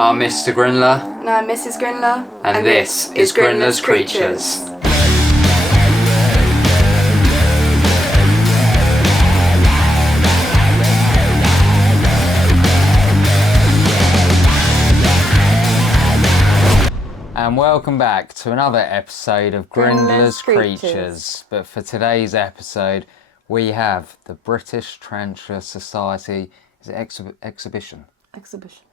I'm Mr. Grinler. And I'm Mrs. Grinler. And this is Grinler's Creatures. And welcome back to another episode of Grinler's Creatures. But for today's episode, we have the British Tarantula Society exhibition.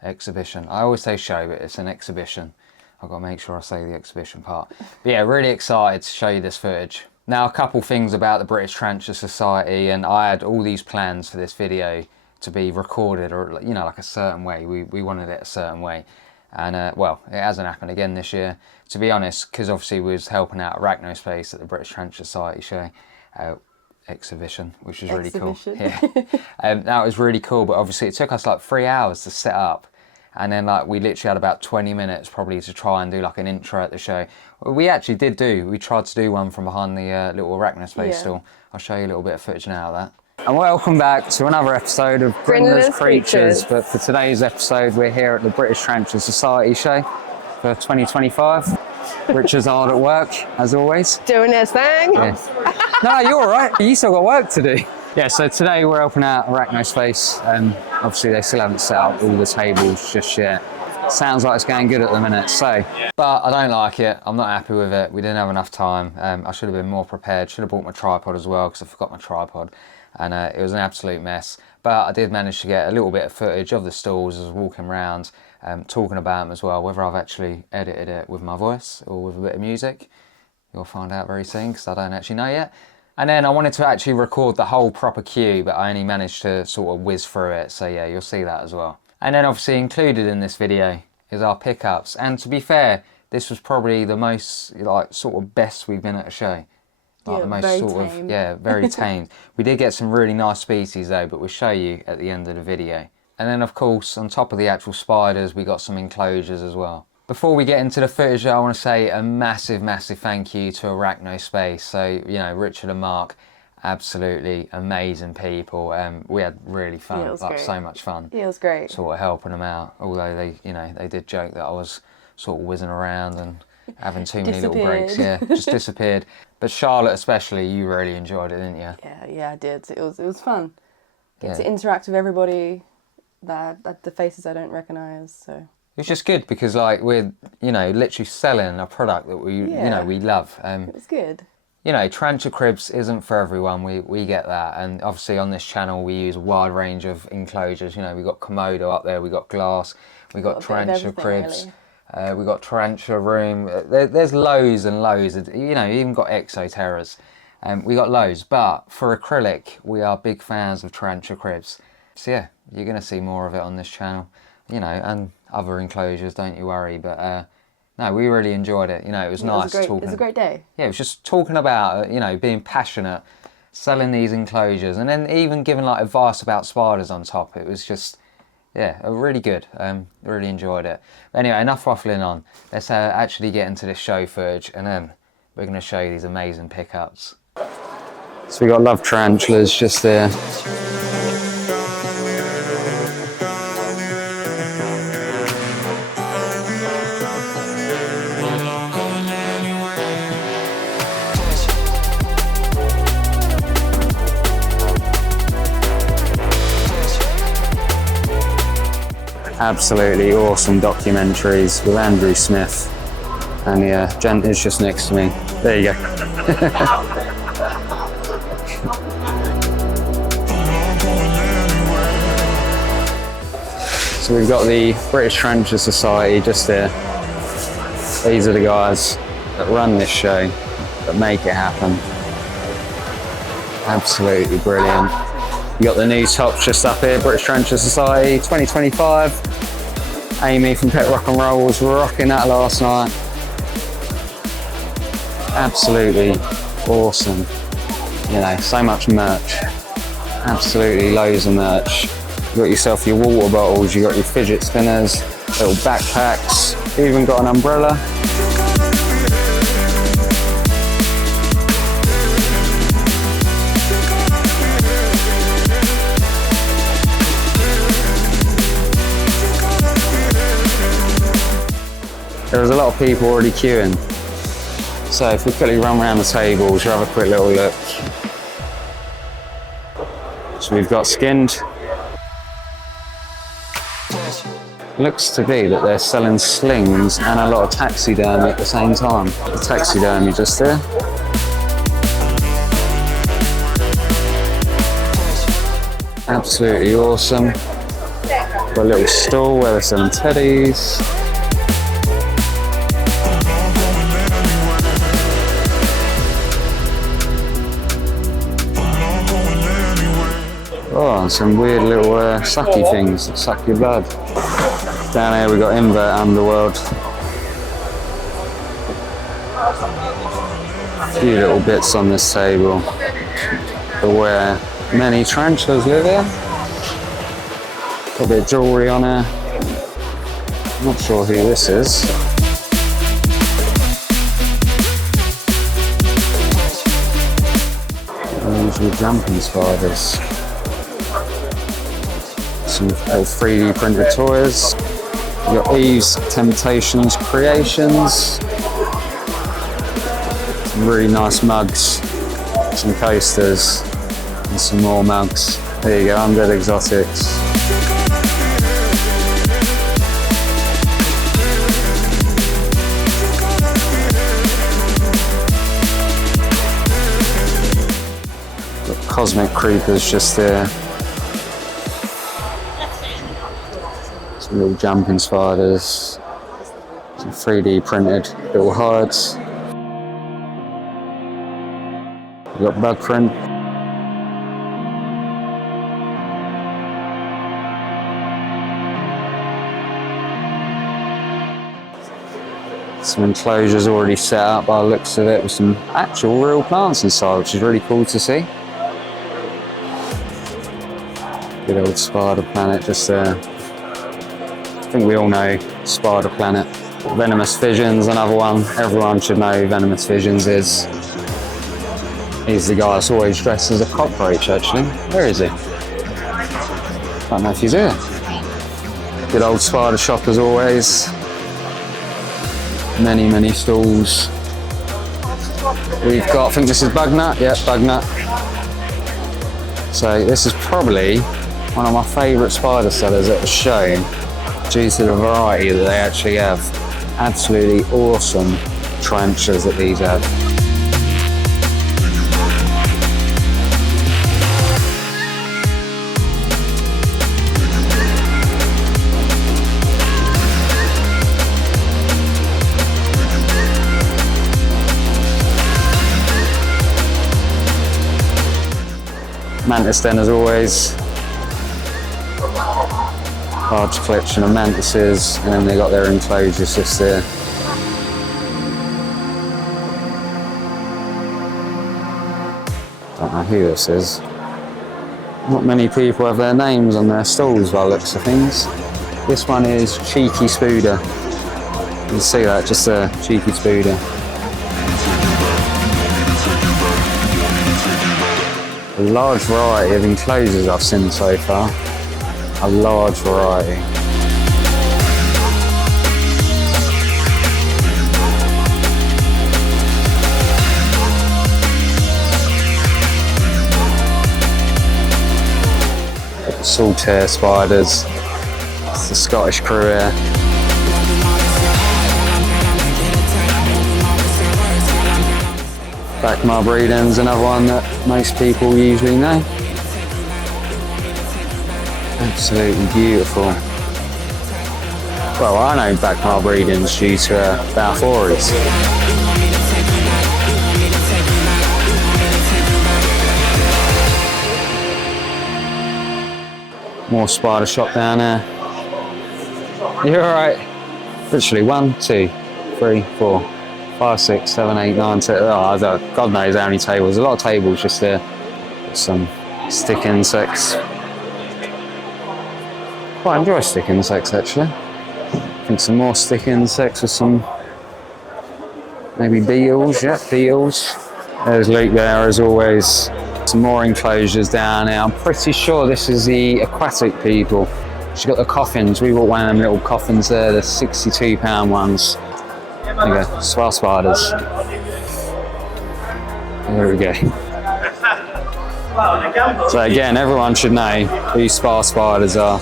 Exhibition. I always say show, but it's an exhibition. I've got to make sure I say the exhibition part. But yeah, really excited to show you this footage. Now, a couple things about the British Tarantula Society, and I had all these plans for this video to be recorded, or you know, like a certain way. We wanted it a certain way. And well, it hasn't happened again this year, to be honest, because obviously we was helping out Arachnospace at the British Tarantula Society show exhibition, which was really cool. Yeah, that was really cool. But obviously it took us like 3 hours to set up, and then like we literally had about 20 minutes probably to try and do like an intro at the show. We actually we tried to do one from behind the little Arachnospace stall. I'll show you a little bit of footage now of that. And welcome back to another episode of Grinler's Creatures. But for today's episode, we're here at the British Tarantula Society show for 2025. Richard's hard at work, as always. Doing his thing. Yeah. No, you're all right. You still got work to do. Yeah, so today we're helping out Arachnospace. Obviously, they still haven't set up all the tables just yet. Sounds like it's going good at the minute, so. But I don't like it. I'm not happy with it. We didn't have enough time. I should have been more prepared. Should have brought my tripod as well, because I forgot my tripod. And it was an absolute mess. But I did manage to get a little bit of footage of the stalls as I was walking around, talking about them as well. Whether I've actually edited it with my voice or with a bit of music, you'll find out very soon, because I don't actually know yet. And then I wanted to actually record the whole proper queue, but I only managed to sort of whiz through it. So yeah, you'll see that as well. And then obviously included in this video is our pickups. And to be fair, this was probably the most like sort of best we've been at a show. Like the most sort of, very tamed. We did get some really nice species though, but we'll show you at the end of the video. And then of course, on top of the actual spiders, we got some enclosures as well. Before we get into the footage, I want to say a massive, massive thank you to Arachnospace. So, you know, Richard and Mark, absolutely amazing people. We had really fun, like so much fun. Yeah, it was great. Sort of helping them out, although they, you know, they did joke that I was sort of whizzing around and having too many little breaks. Yeah, just disappeared. But Charlotte especially, you really enjoyed it, didn't you? Yeah, I did. It was fun. Get to interact with everybody, the faces I don't recognise. So it's just good because like we're, you know, literally selling a product that we, you know, we love. It was good. You know, tarantula cribs isn't for everyone. We get that, and obviously on this channel we use a wide range of enclosures. You know, we got Komodo up there, we got glass, we got tarantula cribs. Really. We've got tarantula room. There's loads and loads. You know, you even got exoterras. We got loads, but for acrylic, we are big fans of tarantula cribs. So yeah, you're going to see more of it on this channel. You know, and other enclosures, don't you worry. But no, we really enjoyed it. You know, it was nice talking. It was a great day. Yeah, it was just talking about, you know, being passionate, selling these enclosures, and then even giving like advice about spiders on top. It was just, yeah, really good. Really enjoyed it. But anyway, enough waffling on. Let's actually get into this show footage, and then we're going to show you these amazing pickups. So we got love tarantulas just there. Absolutely awesome documentaries with Andrew Smith, and the gent is just next to me. There you go. So we've got the British Tarantula Society just there. These are the guys that run this show, that make it happen. Absolutely brilliant. You got the new tops just up here, British Tarantula Society 2025. Amy from Pet Rock and Roll was rocking that last night. Absolutely awesome. You know, so much merch. Absolutely loads of merch. You got yourself your water bottles, you got your fidget spinners, little backpacks, even got an umbrella. There was a lot of people already queuing. So if we quickly run around the tables, we'll have a quick little look. So we've got skinned. Looks to be that they're selling slings and a lot of taxidermy at the same time. The taxidermy just there. Absolutely awesome. Got a little stall where they're selling teddies. Oh, and some weird little sucky things that suck your blood. Down here we've got Invert Underworld. A few little bits on this table for where many tarantulas live here. Got a bit of jewellery on here. Not sure who this is. Usually jumping spiders. Some 3D printed toys. You've got Eve's Temptations Creations. Some really nice mugs. Some coasters. And some more mugs. There you go, Undead Exotics. Got Cosmic Creepers just there. Some little jumping spiders. Some 3D printed little hides. We've got bug print. Some enclosures already set up by the looks of it with some actual real plants inside, which is really cool to see. Good old Spider Planet just there. I think we all know Spider Planet. Venomous Visions, another one. Everyone should know who Venomous Visions is. He's the guy that's always dressed as a cockroach, actually. Where is he? Don't know if he's here. Good old Spidershopuk as always. Many, many stalls. We've got, I think this is Bugnut. Yeah, Bugnut. So this is probably one of my favourite spider sellers at the show, due to the variety that they actually have. Absolutely awesome tarantulas that these have. Mantis den as always. Large collection of mantises, and then they got their enclosures just there. Don't know who this is. Not many people have their names on their stalls by the looks of things. This one is Cheeky Spooder. You can see that just there, Cheeky Spooder. A large variety of enclosures I've seen so far. A large variety. Saltaire spiders. It's the Scottish crew here. Backmar breeding's another one that most people usually know. Absolutely beautiful. Well, I know Backmar breeding's due to Balfouries. More Spidershopuk down there. You're alright. Literally 1, 2, 3, 4, 5, 6, 7, 8, 9, 10. Oh, God knows how many tables. A lot of tables just there. Some stick insects. Quite enjoy stick insects actually. I think some more stick insects with some maybe beetles. Yeah, beetles. There's Luke there as always. Some more enclosures down there. I'm pretty sure this is the aquatic people. She's got the coffins. We bought one of them little coffins there, the £62 ones. There you go, swell spiders. There we go. So again, everyone should know who spar spiders are.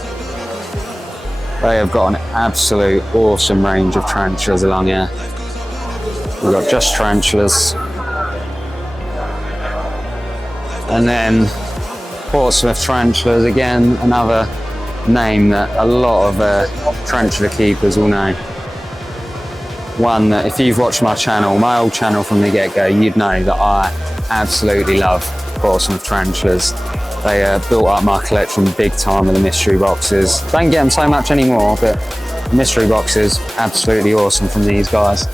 They have got an absolute awesome range of tarantulas along here. We've got just tarantulas. And then Portsmouth tarantulas, again, another name that a lot of tarantula keepers will know. One that if you've watched my channel, my old channel from the get-go, you'd know that I absolutely love Portsmouth tarantulas. They built up my collection big time with the mystery boxes. Don't get them so much anymore, but the mystery boxes, absolutely awesome from these guys.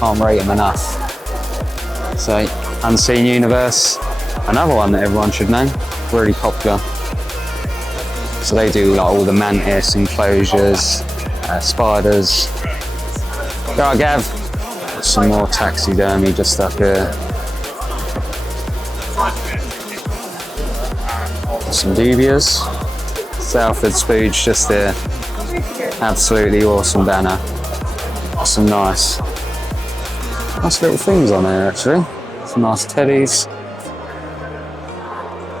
Can't rate them enough. So, Unseen Universe, another one that everyone should know, really popular. So they do like all the Mantis, Enclosures, spiders. Go on, Gav. Got some more taxidermy just up here. Some dubias. Salford Spooge just there. Absolutely awesome banner. Some nice little things on there actually. Some nice teddies.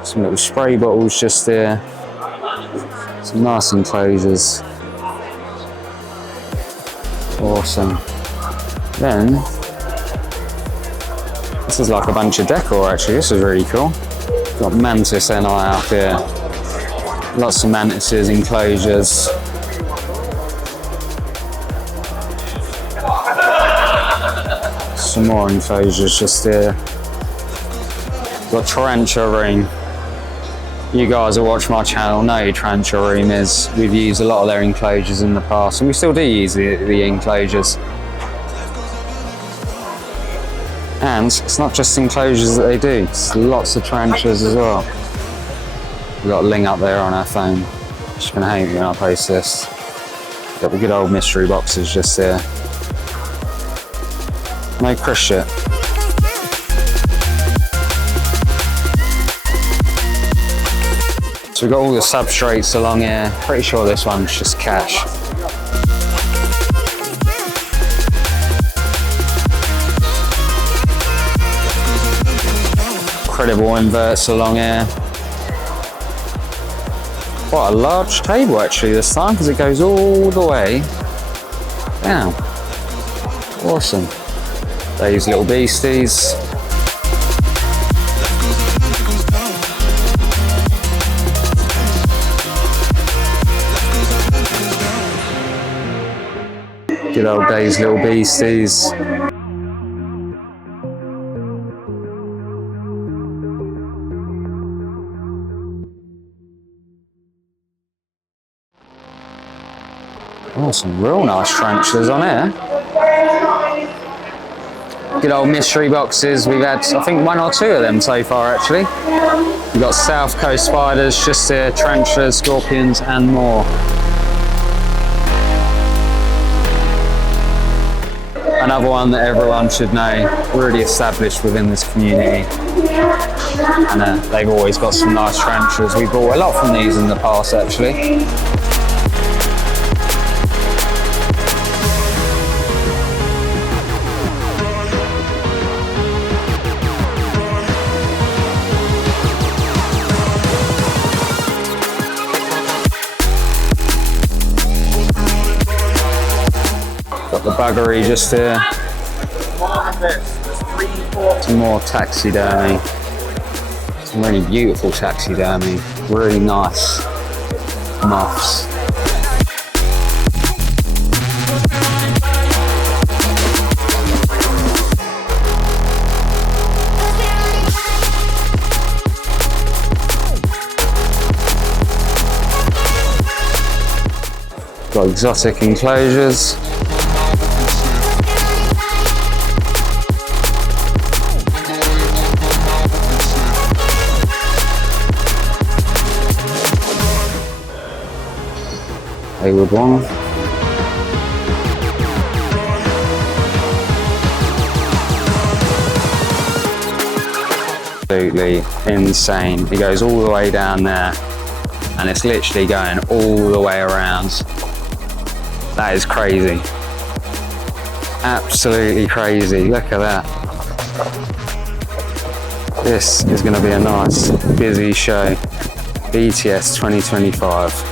Some little spray bottles just there. Some nice enclosures. Awesome. Then, this is like a bunch of decor actually. This is really cool. Got Mantis NI up here. Lots of mantises, enclosures. Some more enclosures just here. Got Tarantula Room. You guys who watch my channel know who Tarantula Room is. We've used a lot of their enclosures in the past, and we still do use the enclosures. And it's not just enclosures that they do, it's lots of tarantulas as well. We've got a link up there on our phone. She's gonna hate me when I post this. Got the good old mystery boxes just there. No Chris shit. So we've got all the substrates along here. Pretty sure this one's just cash. Incredible inverts along here. Quite a large table actually this time because it goes all the way down. Awesome. These little beasties. Good old days, little beasties. Oh, some real nice tarantulas on here. Good old mystery boxes. We've had, I think, 1 or 2 of them so far actually. We've got South Coast spiders, just here, tarantulas, scorpions and more. Another one that everyone should know, really established within this community. And they've always got some nice tarantulas. We bought a lot from these in the past actually. Got the buggery just here. Some more taxidermy. Some really beautiful taxidermy. Really nice moths. Got exotic enclosures. Hayward one. Absolutely insane. It goes all the way down there and it's literally going all the way around. That is crazy. Absolutely crazy, look at that. This is going to be a nice, busy show. BTS 2025.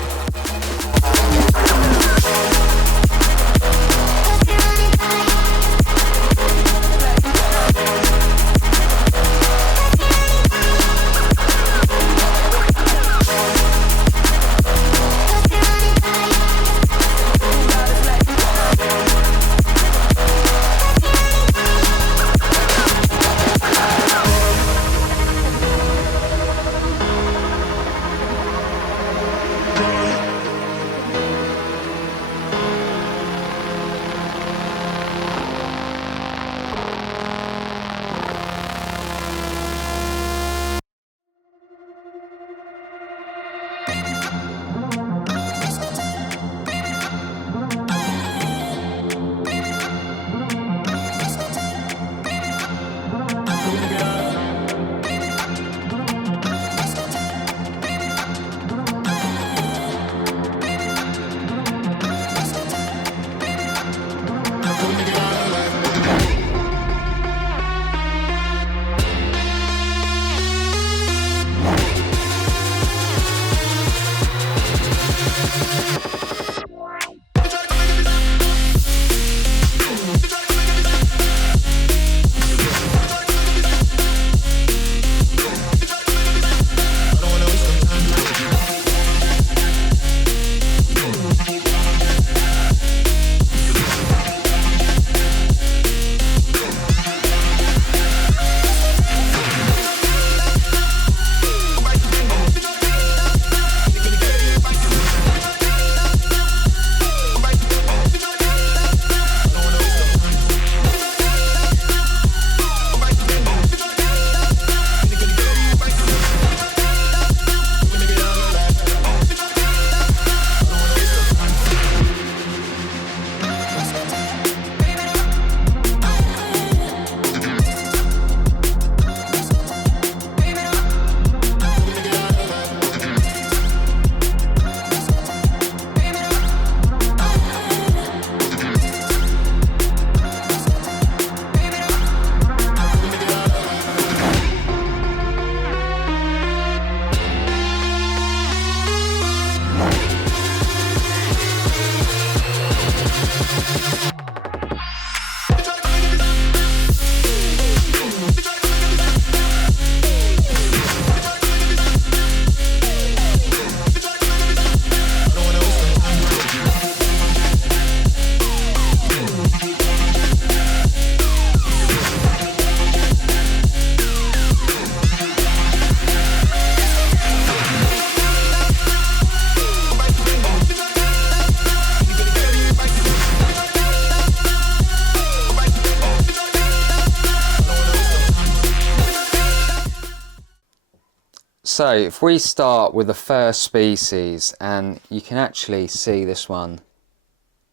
So if we start with the first species, and you can actually see this one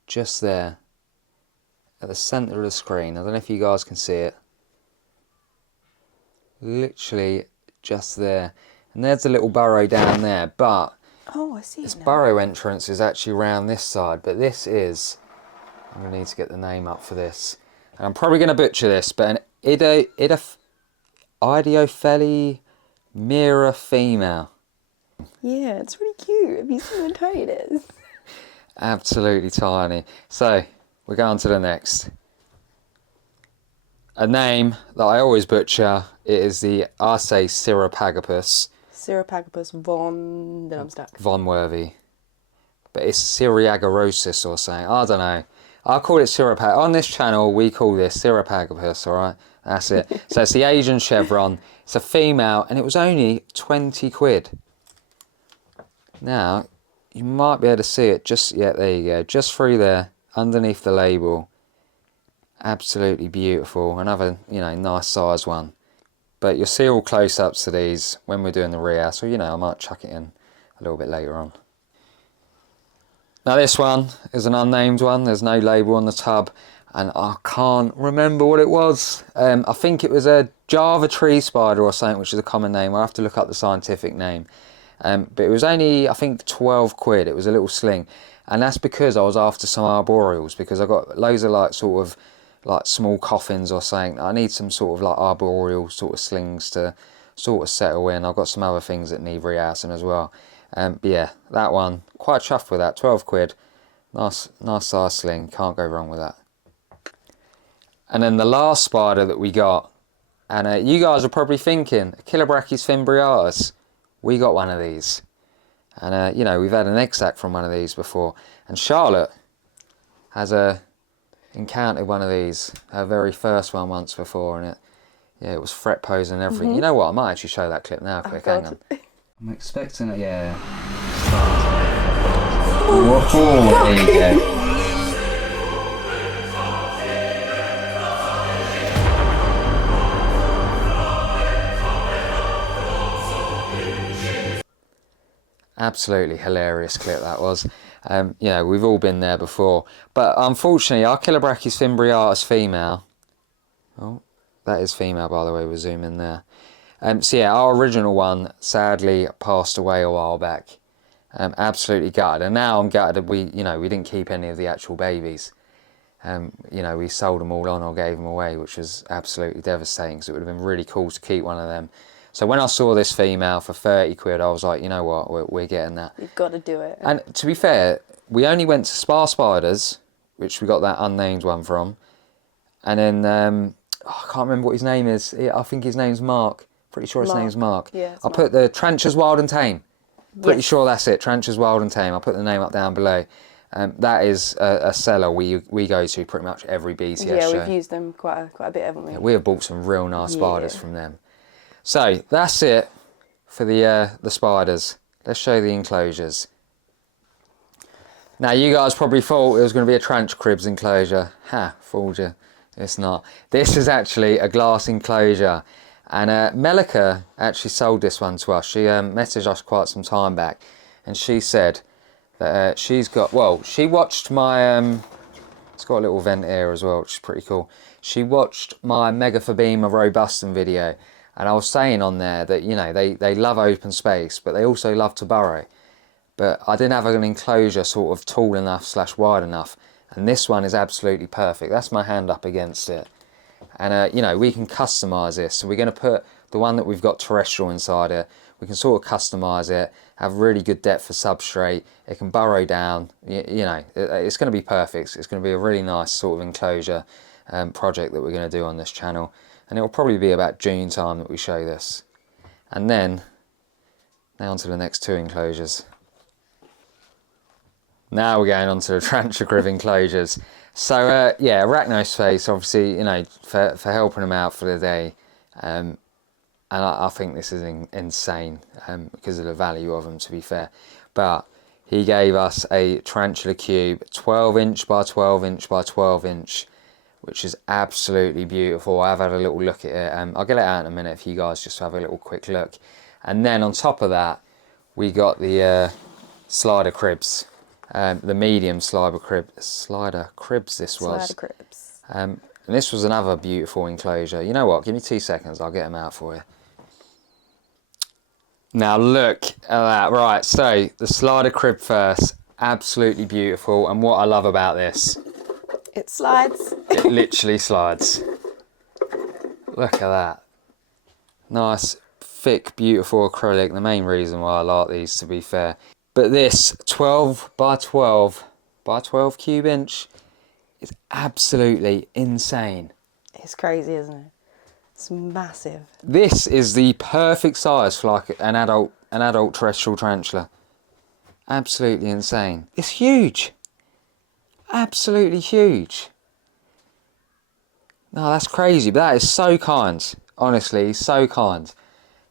just there at the centre of the screen. I don't know if you guys can see it. Literally just there. And there's a little burrow down there, but oh, I see this now. burrow entrance is actually around this side, but this is, I'm going to need to get the name up for this. And I'm probably going to butcher this, but an Idiopheli Mira female. Yeah, it's really cute. Have you seen how tiny it is? Absolutely tiny. So we're going to the next. A name that I always butcher. It is the Syropagopus. Syropagopus von... Then I'm stuck. Von Worthy. But it's Syriagorosis or something. I don't know. I'll call it Syropag. On this channel, we call this Syropagopus, alright? That's it. So it's the Asian chevron. It's a female, and it was only 20 quid. Now, you might be able to see it just, yeah, there you go. Just through there, underneath the label. Absolutely beautiful. Another, you know, nice size one. But you'll see all close-ups to these when we're doing the rear. So, you know, I might chuck it in a little bit later on. Now this one is an unnamed one. There's no label on the tub. And I can't remember what it was. I think it was a Java tree spider or something, which is a common name. I'll have to look up the scientific name. But it was only, I think, 12 quid. It was a little sling. And that's because I was after some arboreals, because I got loads of like sort of like small coffins or something. I need some sort of like arboreal sort of slings to sort of settle in. I've got some other things that need rehousing as well. But yeah, that one, quite chuffed with that. 12 quid. Nice size sling. Can't go wrong with that. And then the last spider that we got, and you guys are probably thinking, Achillobrachys fimbriatus. We got one of these. And, you know, we've had an egg sac from one of these before. And Charlotte has encountered one of these, her very first one once before, and it was fret pose and everything. You know what, I might actually show that clip now quick, hang on. I'm expecting it, yeah. Whoa, there you go. Absolutely hilarious clip that was. You know, we've all been there before. But unfortunately, our Achillobrachys fimbriatus female, oh, that is female by the way, we'll zoom in there. So yeah, our original one sadly passed away a while back. Absolutely gutted. And now I'm gutted that we didn't keep any of the actual babies. You know, we sold them all on or gave them away, which was absolutely devastating because it would have been really cool to keep one of them. So when I saw this female for 30 quid, I was like, you know what, we're getting that. You've got to do it. And to be fair, we only went to Spa Spiders, which we got that unnamed one from. And then, I can't remember what his name is. I think his name's Mark. Pretty sure his name's Mark. Yeah, I'll put the Tarantulas Wild and Tame. Pretty sure that's it, Tarantulas Wild and Tame. I'll put the name up down below. That is a seller we go to pretty much every BCS show. Yeah, we've used them quite a bit, haven't we? Yeah, we have bought some real nice spiders from them. So that's it for the spiders. Let's show the enclosures. Now you guys probably thought it was going to be a Tranch Cribs enclosure. Ha, fooled you. It's not. This is actually a glass enclosure. And Melika actually sold this one to us. She messaged us quite some time back. And she said that she's got, well, she watched my, it's got a little vent here as well, which is pretty cool. She watched my Megaphobema robustum video. And I was saying on there that, you know, they love open space, but they also love to burrow. But I didn't have an enclosure sort of tall enough / wide enough. And this one is absolutely perfect. That's my hand up against it. And, you know, we can customise this. So we're going to put the one that we've got terrestrial inside it. We can sort of customise it, have really good depth for substrate. It can burrow down. You know, it's going to be perfect. It's going to be a really nice sort of enclosure project that we're going to do on this channel. And it will probably be about June time that we show this. And then, now on to the next two enclosures. Now we're going on to the Tranchocrib enclosures. So, yeah, Arachnospace, obviously, you know, for helping them out for the day. And I think this is insane because of the value of them, to be fair. But he gave us a tarantula cube, 12 inch by 12 inch by 12 inch. Which is absolutely beautiful. I've had a little look at it. I'll get it out in a minute for you guys just to have a little quick look. And then on top of that, we got the slider cribs. The medium slider cribs this was. Slider cribs. And this was another beautiful enclosure. You know what? Give me 2 seconds. I'll get them out for you. Now look at that. Right, so the slider crib first. Absolutely beautiful. And what I love about this, it slides. It literally slides. Look at that. Nice, thick, beautiful acrylic. The main reason why I like these, to be fair. But this 12 by 12 by 12 cube inch is absolutely insane. It's crazy, isn't it? It's massive. This is the perfect size for like an adult terrestrial tarantula. Absolutely insane. It's huge. Absolutely huge. No, that's crazy, but that is so kind. Honestly, so kind.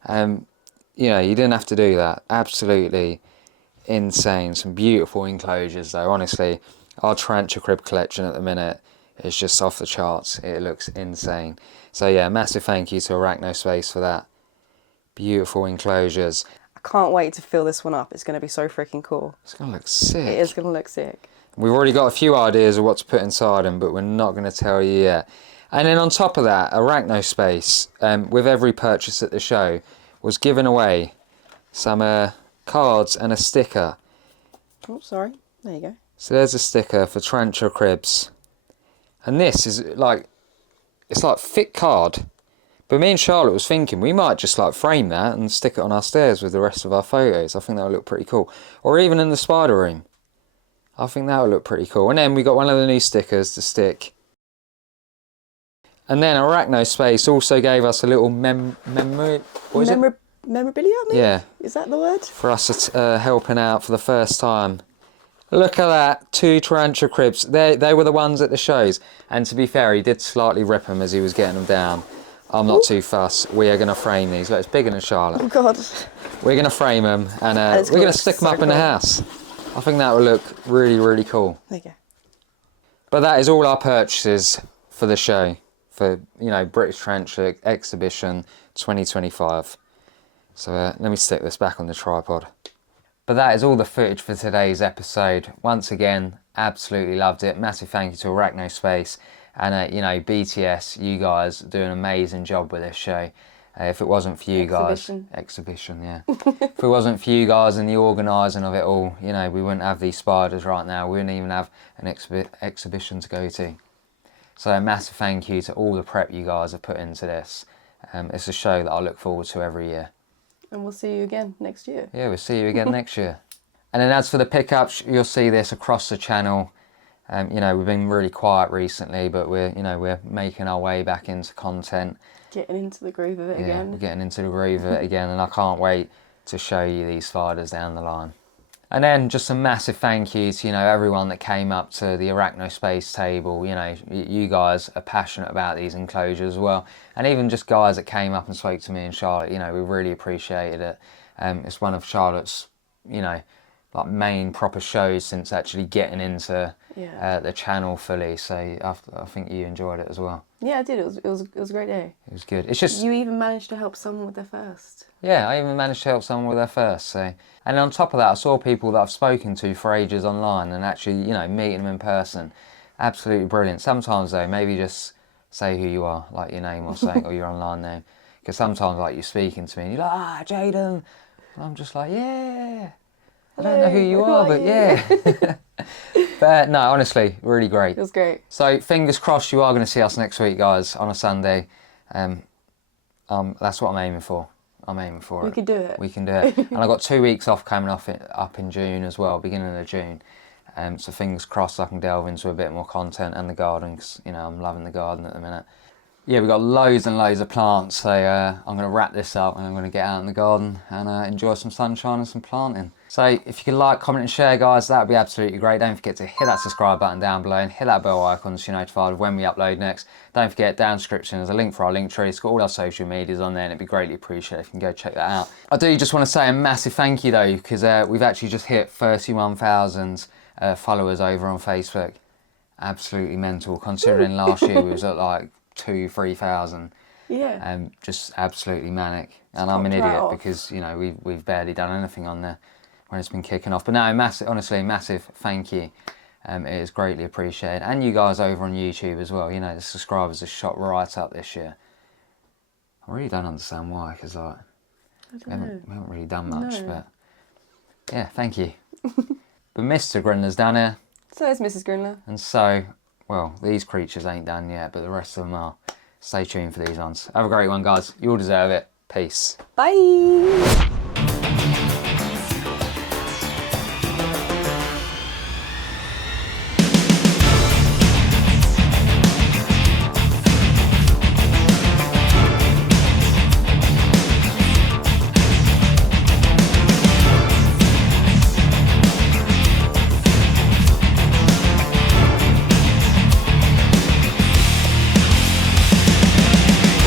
You know, you didn't have to do that. Absolutely insane. Some beautiful enclosures though, honestly. Our tarantula crib collection at the minute is just off the charts. It looks insane. So yeah, massive thank you to Arachnospace for that. Beautiful enclosures. I can't wait to fill this one up. It's going to be so freaking cool. It's going to look sick. It is going to look sick. We've already got a few ideas of what to put inside them, but we're not going to tell you yet. And then on top of that, Arachnospace, with every purchase at the show, was giving away some cards and a sticker. Oh, sorry. There you go. So there's a sticker for Tarantula Cribs. And this is like, it's like thick card. But me and Charlotte was thinking we might just like frame that and stick it on our stairs with the rest of our photos. I think that would look pretty cool. Or even in the spider room. I think that would look pretty cool. And then we got one of the new stickers to stick. And then Arachnospace also gave us a little memorabilia, maybe? Yeah. Is that the word? For us helping out for the first time. Look at that, 2 tarantula cribs. They were the ones at the shows. And to be fair, he did slightly rip them as he was getting them down. I'm not too fussed. We are going to frame these. Look, it's bigger than Charlotte. Oh, God. We're going to frame them and we're going to stick them up in the house. I think that will look really, really cool. There you go. But that is all our purchases for the show. For, you know, British Tarantula Exhibition 2025. So let me stick this back on the tripod. But that is all the footage for today's episode. Once again, absolutely loved it. Massive thank you to Arachnospace and, you know, BTS. You guys do an amazing job with this show. If it wasn't for you guys... Exhibition, yeah. If it wasn't for you guys and the organising of it all, you know, we wouldn't have these spiders right now. We wouldn't even have an exhibition to go to. So a massive thank you to all the prep you guys have put into this. It's a show that I look forward to every year. And we'll see you again next year. Yeah, we'll see you again next year. And then as for the pickups, you'll see this across the channel. You know, we've been really quiet recently, but we're making our way back into content. Getting into the groove of it again. We're getting into the groove of it again, and I can't wait to show you these spiders down the line. And then just a massive thank you to, you know, everyone that came up to the Arachnospace table. You know, you guys are passionate about these enclosures as well. And even just guys that came up and spoke to me and Charlotte, you know, we really appreciated it. It's one of Charlotte's, you know, like main proper shows since actually getting into the channel fully. So I think you enjoyed it as well. Yeah, I did. It was a great day. It was good. It's just... You even managed to help someone with their first. Yeah, I even managed to help someone with their first. So, and on top of that, I saw people that I've spoken to for ages online and actually, you know, meeting them in person. Absolutely brilliant. Sometimes though, maybe just say who you are, like your name or something, or your online name. Because sometimes, like, you're speaking to me and you're like, Jaden. And I'm just like, yeah. I don't know who you are, but yeah. But no, honestly, really great. It was great. So fingers crossed you are going to see us next week, guys, on a Sunday. That's what I'm aiming for. I'm aiming for it. We can do it. We can do it. And I've got 2 weeks off coming off up in June as well, beginning of June. So fingers crossed I can delve into a bit more content and the garden, because, you know, I'm loving the garden at the minute. Yeah, we've got loads and loads of plants, so I'm going to wrap this up and I'm going to get out in the garden and enjoy some sunshine and some planting. So if you could like, comment and share, guys, that would be absolutely great. Don't forget to hit that subscribe button down below and hit that bell icon so you're notified of when we upload next. Don't forget, down description there's a link for our link tree. It's got all our social medias on there and it'd be greatly appreciated if you can go check that out. I do just want to say a massive thank you though, because we've actually just hit 31,000 followers over on Facebook. Absolutely mental, considering last year we was at like 2,000-3,000. Yeah. Just absolutely manic. And I'm an idiot because, you know, we've barely done anything on there when it's been kicking off. But no, honestly, massive thank you. It is greatly appreciated. And you guys over on YouTube as well. You know, the subscribers have shot right up this year. I really don't understand why, because like, we haven't really done much. But yeah, thank you. But Mr. Grinler's down here. So is Mrs. Grinler. And so, well, these creatures ain't done yet, but the rest of them are. Stay tuned for these ones. Have a great one, guys. You all deserve it. Peace. Bye.